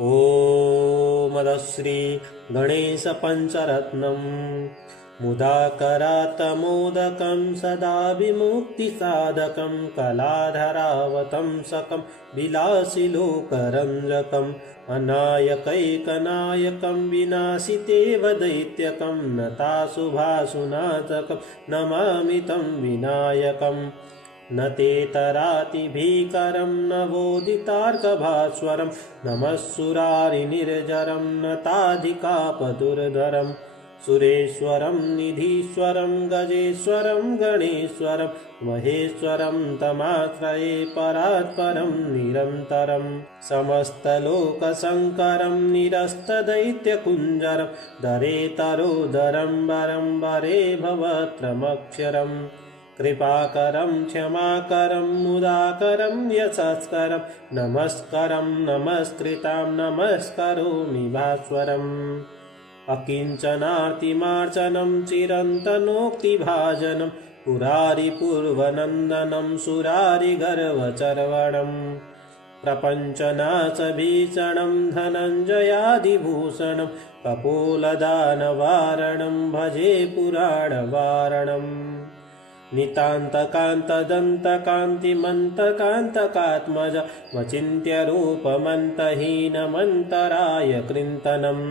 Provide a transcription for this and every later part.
ओमदश्री गणेश पंचरत्नम् मुदाकरातमोदकं सदा विमुक्तिसाधकं कलाधरावतंसकं विलासिलोकरञ्जकम् अनायकैकनायकं विनाशितेव दैत्यकं नताशुभाशुनाथकं नमामि तं विनायकम् न ते तरातिभीकरं नवोदितार्कभास्वरं नमः सुरारिनिर्जरं नताधिकापदुर्धरम् सुरेश्वरं निधीश्वरं गजेश्वरं गणेश्वरं महेश्वरं तमाश्रये परात्परं निरन्तरं समस्तलोकशङ्करं निरस्तदैत्यकुञ्जरं दरेतरोदरं वरं वरे भवत्रमक्षरम् कृपाकरं क्षमाकरं मुदाकरं यशस्करं नमस्करं नमस्कृतां नमस्करोमि भास्वरम् अकिञ्चनार्तिमार्चनं चिरन्तनोक्तिभाजनं पुरारिपूर्वनन्दनं सुरारिगर्वचर्वणम् प्रपञ्चनाशभीषणं धनञ्जयादिभूषणं कपोलदानवारणं भजे पुराणवारणम् नितान्तकान्तदन्तकान्तिमन्तकान्तकात्मज वचिन्त्यरूपमन्तहीनमन्तराय कृन्तनम्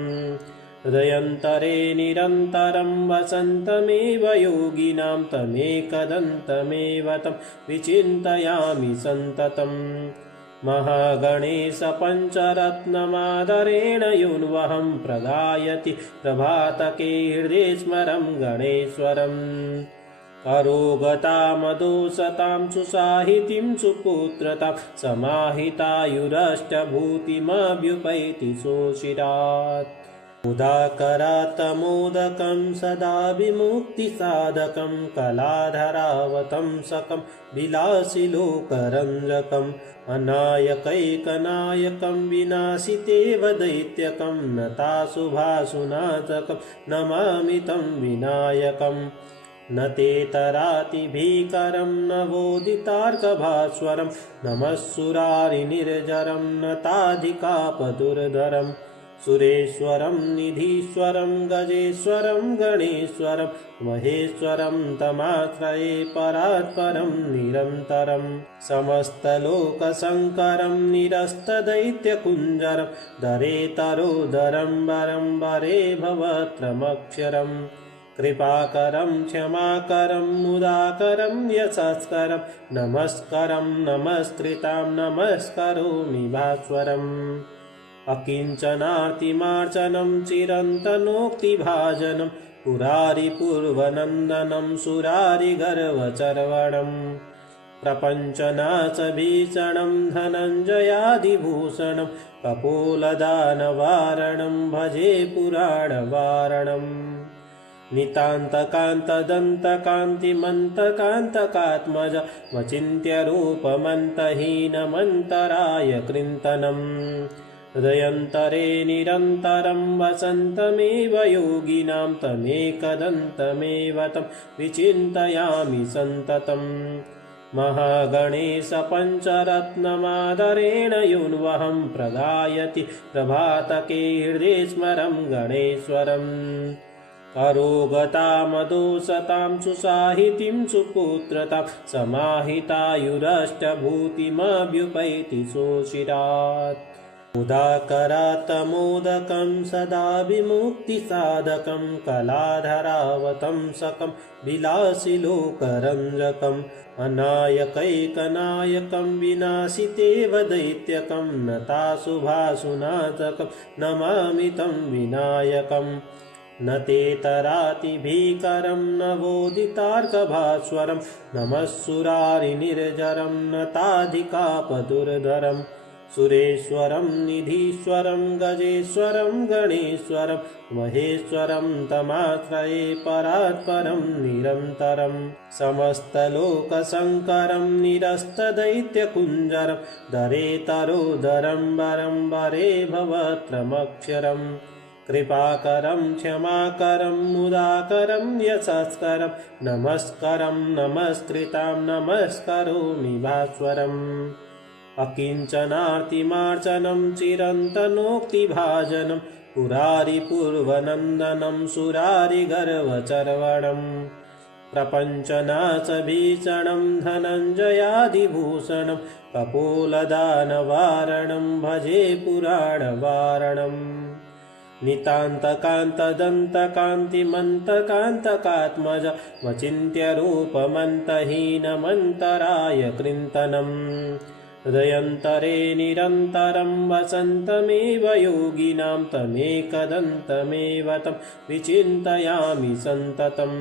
हृदयन्तरे निरन्तरं वसन्तमेव योगिनां तमेकदन्तमेव तं विचिन्तयामि सन्ततम् महागणेश पञ्चरत्नमादरेण युन्वहं प्रगायति प्रभातके हृदये स्मरं गणेश्वरम् अरोगतामदोषतां सुसाहितीं सुपुत्रतां समाहितायुरष्टभूतिमभ्युपैति सोऽशिरात् मुदाकरातमोदकं सदा विमुक्तिसाधकं कलाधरावतंसकं विलासिलोकरञ्जकम् अनायकैकनायकं विनाशितेव दैत्यकं नताशुभाशुनाथकं नमामि तं विनायकम् न ते तरातिभीकरं नवोदितार्कभास्वरं नमः सुरारिनिर्जरं नताधिकापदुर्धरम् सुरेश्वरं निधीश्वरं गजेश्वरं गणेश्वरं महेश्वरं तमाश्रये परात्परं निरन्तरं समस्तलोकशङ्करं निरस्तदैत्यकुञ्जरं दरेतरोदरं वरं वरे भवत्रमक्षरम् कृपाकरं क्षमाकरं मुदाकरं यशस्करं नमस्करं नमस्कृतां नमस्करोमि भास्वरम् अकिञ्चनार्तिमार्चनं चिरन्तनोक्तिभाजनं पुरारिपूर्वनन्दनं सुरारिगर्वचर्वणम् प्रपञ्चनाशभीषणं धनञ्जयादिभूषणं कपोलदानवारणं भजे पुराणवारणम् नितान्तकान्तदन्तकान्तिमन्तकान्तकात्मज वचिन्त्यरूपमन्तहीनमन्तराय कृन्तनम् हृदयन्तरे निरन्तरं वसन्तमेव योगिनां तमेकदन्तमेव तं विचिन्तयामि सन्ततम् महागणेश पञ्चरत्नमादरेण युन्वहं प्रगायति प्रभातके हृदये स्मरं गणेश्वरम् अरोगतामदोषतां सुसाहितीं सुपुत्रतां समाहितायुरष्टभूतिमभ्युपैति सोऽशिरात् मुदाकरातमोदकं सदा विमुक्तिसाधकं कलाधरावतंसकं विलासिलोकरञ्जकम् अनायकैकनायकं विनाशितेव दैत्यकं नताशुभाशुनाथकं नमामि तं विनायकम् न ते तरातिभीकरं नवोदितार्कभास्वरं नमः सुरारिनिर्जरं नताधिकापदुर्धरम् सुरेश्वरं निधीश्वरं गजेश्वरं गणेश्वरं महेश्वरं तमाश्रये परात्परं निरन्तरं समस्तलोकशङ्करं निरस्तदैत्यकुञ्जरं दरेतरोदरं वरं वरे भवत्रमक्षरम् कृपाकरं क्षमाकरं मुदाकरं यशस्करं नमस्करं नमस्कृतां नमस्करोमि भास्वरम् अकिञ्चनार्तिमार्चनं चिरन्तनोक्तिभाजनं पुरारिपूर्वनन्दनं सुरारिगर्वचर्वणम् प्रपञ्चनाशभीषणं धनञ्जयादिभूषणं कपोलदानवारणं भजे पुराणवारणम् नितान्तकान्तदन्तकान्तिमन्तकान्तकात्मज वचिन्त्यरूपमन्तहीनमन्तराय कृन्तनम् हृदयन्तरे निरन्तरं वसन्तमेव योगिनां तमेकदन्तमेव तं विचिन्तयामि सन्ततम्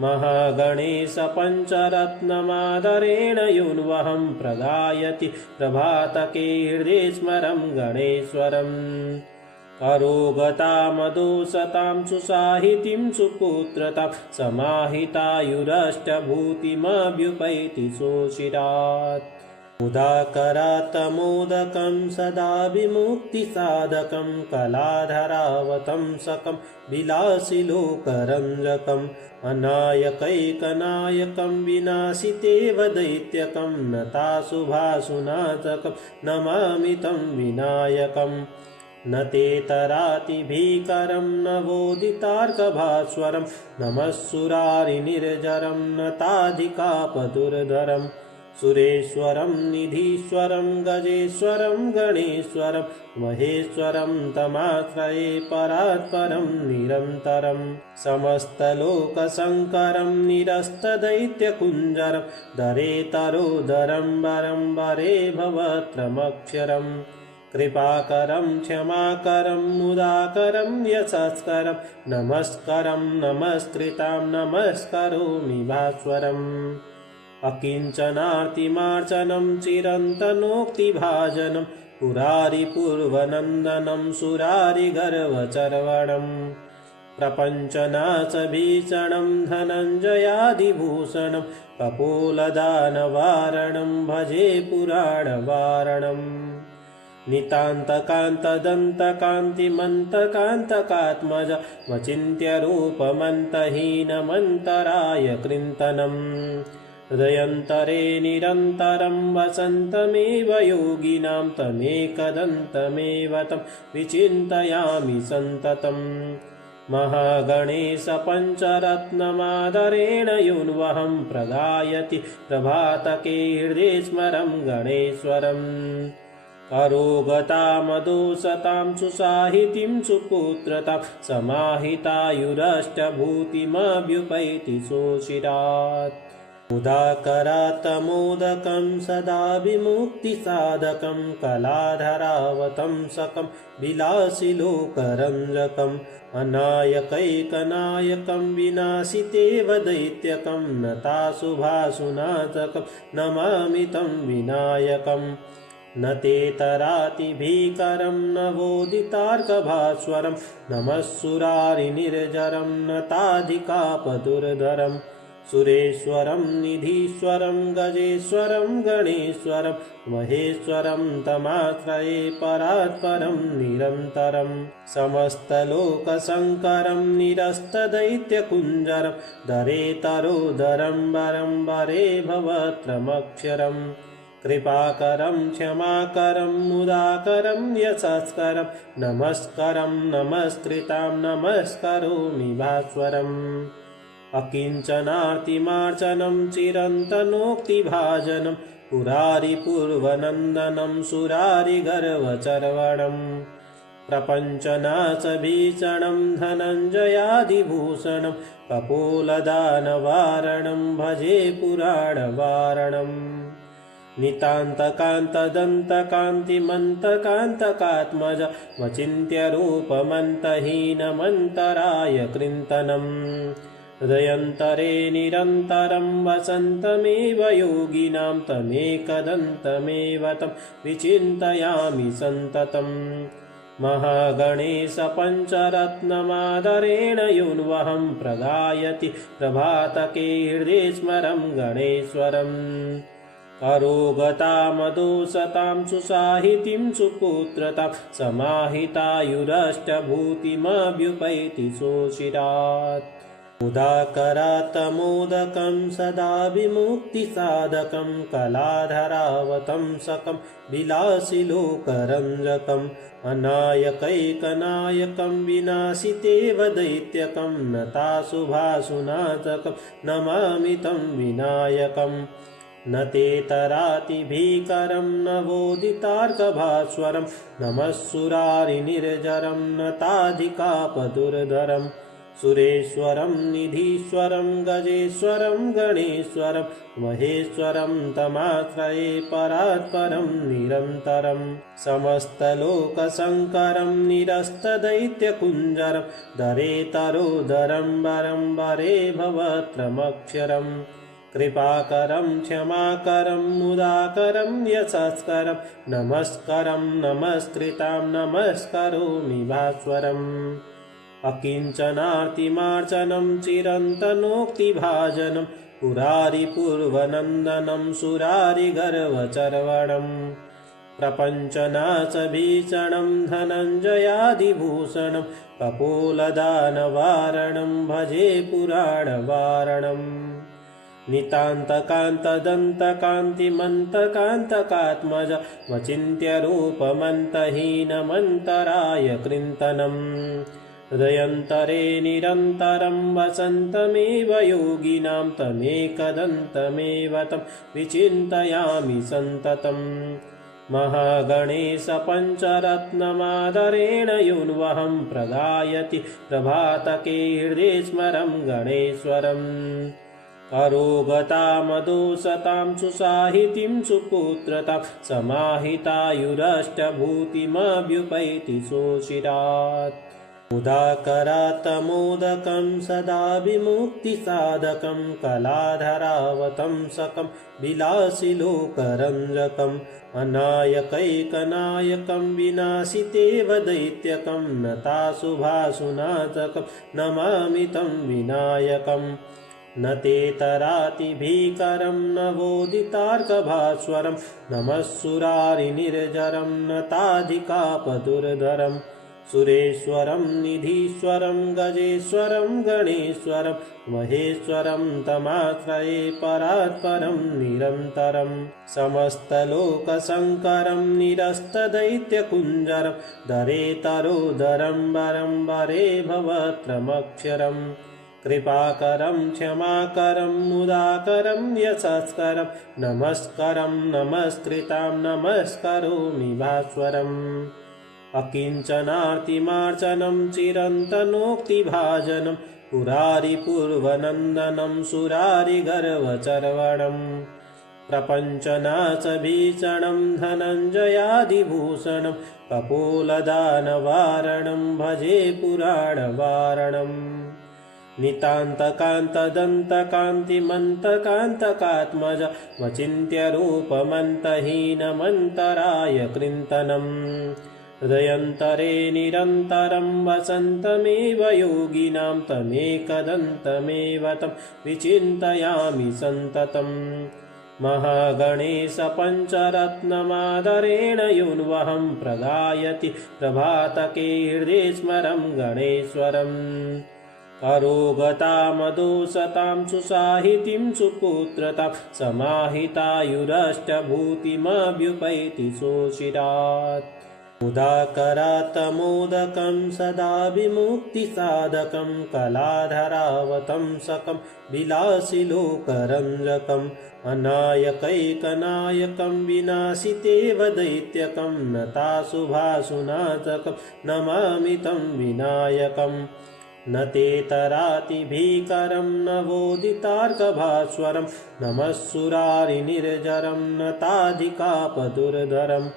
महागणेशपञ्चरत्नमादरेण युन्वहं प्रगायति प्रभातके हृदि स्मरं गणेश्वरम् अरोगतामदोषतां सुसाहितीं सुपुत्रतां समाहितायुरष्टभूतिमभ्युपैति सोऽशिरात् मुदाकरात्तमोदकं सदा विमुक्तिसाधकं कलाधरावतंसकं विलासिलोकरञ्जकम् अनायकैकनायकं विनाशितेव दैत्यकं नताशुभाशुनाशकं नमामि तं विनायकम् न तेतरातिभीकरं नवोदितार्कभास्वरं नमः सुरारिनिर्जरं नताधिकापदुर्धरम् सुरेश्वरं निधीश्वरं गजेश्वरं गणेश्वरं महेश्वरं तमाश्रये परात्परं निरन्तरं समस्तलोकशङ्करं निरस्तदैत्यकुञ्जरं दरेतरोदरं वरं वरे भवत्रमक्षरम् कृपाकरं क्षमाकरं मुदाकरं यशस्करं नमस्करं नमस्कृतां नमस्करोमि भास्वरम् अकिञ्चनार्तिमार्चनं चिरन्तनोक्तिभाजनं पुरारिपूर्वनन्दनं सुरारिगर्वचर्वणम् प्रपञ्चनाशभीषणं धनञ्जयादिभूषणं कपोलदानवारणं भजे पुराणवारणम् नितान्तकान्तदन्तकान्तिमन्तकान्तकात्मज वचिन्त्यरूपमन्तहीनमन्तराय कृन्तनम् हृदयन्तरे निरन्तरं वसन्तमेव योगिनां तमेकदन्तमेव तं विचिन्तयामि सन्ततम् महागणेशपञ्चरत्नमादरेण युन्वहं प्रगायति प्रभातके हृदि स्मरं गणेश्वरम् अरोगतामदोषतां सुसाहितीं सुपुत्रतां समाहितायुरष्टभूतिमभ्युपैति सोऽशिरात् मुदाकरात्तमोदकं सदा विमुक्तिसाधकं कलाधरावतंसकं विलासिलोकरञ्जकम् अनायकैकनायकं विनाशितेव दैत्यकं नताशुभाशुनाशकं नमामि तं विनायकम् न तेतरातिभीकरं नवोदितार्कभास्वरं नमः सुरारिनिर्जरं नताधिकापदुर्धरम् सुरेश्वरं निधीश्वरं गजेश्वरं गणेश्वरं महेश्वरं तमाश्रये परात्परं निरन्तरं समस्तलोकशङ्करं निरस्तदैत्यकुञ्जरं दरेतरोदरं वरं वरे भवत्रमक्षरम् कृपाकरं क्षमाकरं मुदाकरं यशस्करं नमस्करं नमस्कृतां नमस्करोमि भास्वरम् अकिञ्चनार्तिमार्चनं चिरन्तनोक्तिभाजनं पुरारिपूर्वनन्दनं सुरारिगर्वचर्वणम् प्रपञ्चनाशभीषणं धनञ्जयादिभूषणं कपोलदानवारणं भजे पुराणवारणम् नितान्तकान्तदन्तकान्तिमन्तकान्तकात्मज वचिन्त्यरूपमन्तहीनमन्तराय कृन्तनम् हृदयन्तरे निरन्तरं वसन्तमेव योगिनां तमेकदन्तमेव तं विचिन्तयामि सन्ततम् महागणेशपञ्चरत्नमादरेण युन्वहं प्रगायति प्रभातके हृदि स्मरं गणेश्वरम् अरोगतामदोषतां सुसाहितीं सुपुत्रतां समाहितायुरष्टभूतिमभ्युपैति सोऽशिरात् उदाकरात्तमोदकं सदा विमुक्तिसाधकं कलाधरावतंसकं विलासिलोकरञ्जकम् अनायकैकनायकं विनाशितेव दैत्यकं नताशुभाशुनाशकं नमामि तं विनायकम् न ते तरातिभीकरं न वोदितार्कभास्वरं नमः सुरारिनिर्जरं नताधिकापदुर्धरम् सुरेश्वरं निधीश्वरं गजेश्वरं गणेश्वरं महेश्वरं तमाश्रये परात्परं निरन्तरं समस्तलोकशङ्करं निरस्तदैत्यकुञ्जरं दरेतरोदरं वरं वरे भवत्रमक्षरम् कृपाकरं क्षमाकरं मुदाकरं यशस्करं नमस्करं नमस्कृतां नमस्करोमि भास्वरम् अकिञ्चनार्तिमार्जनं चिरन्तनोक्तिभाजनं पुरारिपूर्वनन्दनं सुरारिगर्वचर्वणं प्रपञ्चनाशभीषणं धनञ्जयादिभूषणं कपोलदानवारणं भजे पुराणवारणम् नितान्तकान्तदन्तकान्तिमन्तकान्तकात्मज वचिन्त्यरूपमन्तहीनमन्तराय कृन्तनम् हृदयन्तरे निरन्तरं वसन्तमेव योगिनां तमेकदन्तमेव तं विचिन्तयामि सन्ततम् महागणेश पञ्चरत्नमादरेण युन्वहं प्रगायति प्रभातके हृदे स्मरं गणेश्वरम् अरोगतामदोषतां सुसाहितीं सुपुत्रतां समाहितायुरष्टभूतिमभ्युपैति सोऽशिरात् उदाकरात्तमोदकं सदा विमुक्तिसाधकं कलाधरावतंसकं विलासिलोकरञ्जकम् अनायकैकनायकं विनाशितेव दैत्यकं नताशुभाशुनाशकं नमामि तं विनायकम् न ते तरातिभीकरं न वोदितार्कभास्वरं नमः सुरारिनिर्जरं नताधिकापदुर्धरम् सुरेश्वरं निधीश्वरं गजेश्वरं गणेश्वरं महेश्वरं तमाश्रये परात्परं निरन्तरं समस्तलोकशङ्करं निरस्तदैत्यकुञ्जरं दरेतरोदरं वरं वरे भवत्रमक्षरम् कृपाकरं क्षमाकरं मुदाकरं यशस्करं नमस्करं नमस्कृतां नमस्करोमि भास्वरम् अकिञ्चनार्तिमार्जनं चिरन्तनोक्तिभाजनं पुरारिपूर्वनन्दनं सुरारिगर्वचर्वणं प्रपञ्चनाशभीषणं धनञ्जयादिभूषणं कपोलदानवारणं भजे पुराणवारणम् नितान्तकान्तदन्तकान्तिमन्तकान्तकात्मज वचिन्त्यरूपमन्तहीनमन्तराय कृन्तनम् हृदयन्तरे निरन्तरं वसन्तमेव योगिनां तमेकदन्तमेव तं विचिन्तयामि सन्ततम् महागणेश पञ्चरत्नमादरेण युन्वहं प्रगायति प्रभातके हृदे स्मरं गणेश्वरम् अरोगतामदोषतां सुसाहितीं सुपुत्रतां समाहितायुरष्टभूतिमभ्युपैति सोऽशिरात् उदाकरात्तमोदकं सदा विमुक्तिसाधकं कलाधरावतंसकं विलासिलोकरञ्जकम् अनायकैकनायकं विनाशितेव दैत्यकं नताशुभाशुनाशकं नमामि तं विनायकम् न ते तरातिभीकरं न वोदितार्कभास्वरं नमः सुरारिनिर्जरं नताधिकापदुर्धरम्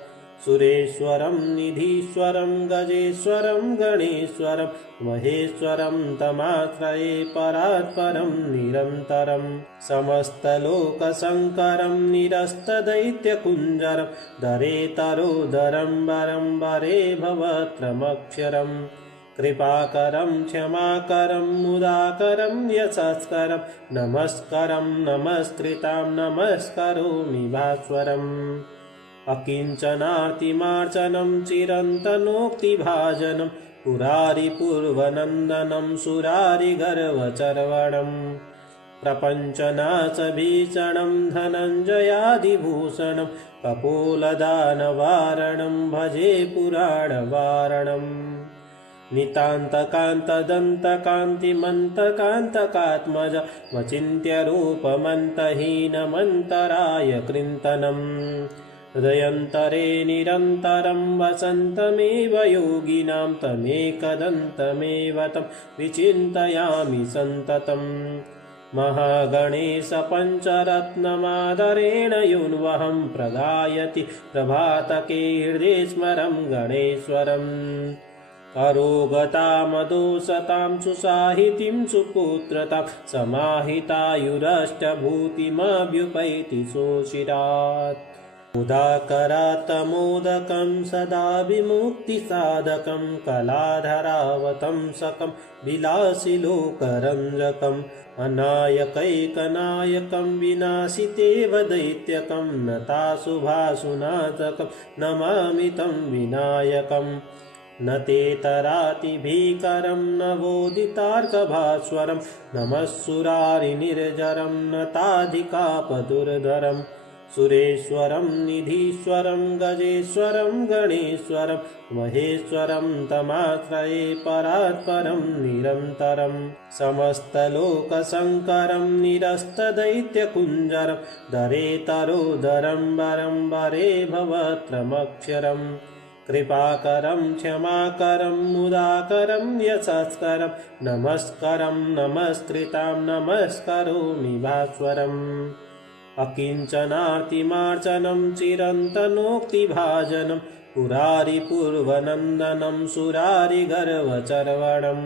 सुरेश्वरं निधीश्वरं गजेश्वरं गणेश्वरं महेश्वरं तमाश्रये परात्परं निरन्तरं समस्तलोकशङ्करं निरस्तदैत्यकुञ्जरं दरेतरोदरं वरं वरे भवत्रमक्षरम् कृपाकरं क्षमाकरं मुदाकरं यशस्करं नमस्करं नमस्कृतां नमस्करोमि भास्वरम् अकिञ्चनार्तिमार्चनं चिरन्तनोक्तिभाजनं पुरारिपूर्वनन्दनं सुरारिगर्वचर्वणम् प्रपञ्चनाशभीषणं धनञ्जयादिभूषणं कपोलदानवारणं भजे पुराणवारणम् नितान्तकान्तदन्तकान्तिमन्तकान्तकात्मज मचिन्त्यरूपमन्तहीनमन्तराय कृन्तनम् हृदयन्तरे निरन्तरं वसन्तमेव योगिनां तमेकदन्तमेव तं विचिन्तयामि सन्ततम् महागणेश पञ्चरत्नमादरेण युन्वहं प्रगायति प्रभातके हृदि स्मरं गणेश्वरम् अरोगतामदोषतां सुसाहितीं सुपुत्रतां समाहितायुरष्टभूतिमभ्युपैति सोऽशिरात् मुदाकरात्तमोदकं सदा विमुक्तिसाधकं कलाधरावतंसकं विलासिलोकरञ्जकम् अनायकैकनायकं विनाशितेव दैत्यकं नताशुभाशुनाशकं नमामि तं विनायकम् न तेतरातिभीकरं नवोदितार्कभास्वरं नमः सुरारिनिर्जरं नताधिकापदुर्धरं सुरेश्वरं निधीश्वरं गजेश्वरं गणेश्वरं महेश्वरं तमाश्रये परात्परं निरन्तरं समस्तलोकशङ्करं निरस्तदैत्यकुञ्जरं दरेतरोदरं वरं वरे भवत्रमक्षरम् कृपाकरं क्षमाकरं मुदाकरं यशस्करं नमस्करं नमस्कृतां नमस्करोमि भास्वरम् अकिञ्चनार्तिमार्चनं चिरन्तनोक्तिभाजनं पुरारिपूर्वनन्दनं सुरारिगर्वचर्वणम्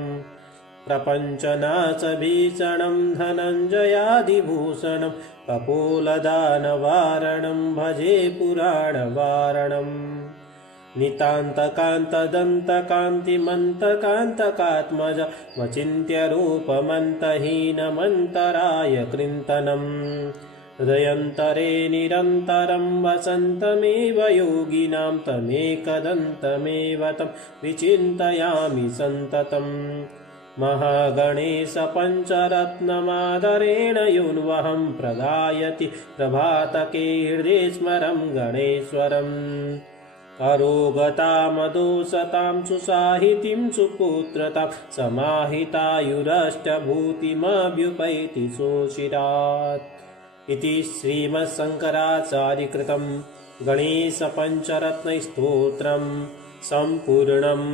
प्रपञ्चनाशभीषणं धनञ्जयादिभूषणं कपोलदानवारणं भजे पुराणवारणम् नितान्तकान्तदन्तकान्तिमन्तकान्तकात्मज मचिन्त्यरूपमन्तहीनमन्तराय कृन्तनम् हृदयन्तरे निरन्तरं वसन्तमेव योगिनां तमेकदन्तमेव तं विचिन्तयामि सन्ततम् महागणेश पञ्चरत्नमादरेण युन्वहं प्रगायति प्रभातके हृदि स्मरं गणेश्वरम् अरोगतामदोषतां सुसाहितीं सुपुत्रतां समाहितायुरष्टभूतिमभ्युपैति सोऽशिरात् इति श्रीमच्छङ्कराचार्यकृतं गणेशपञ्चरत्नस्तोत्रं सम्पूर्णम्।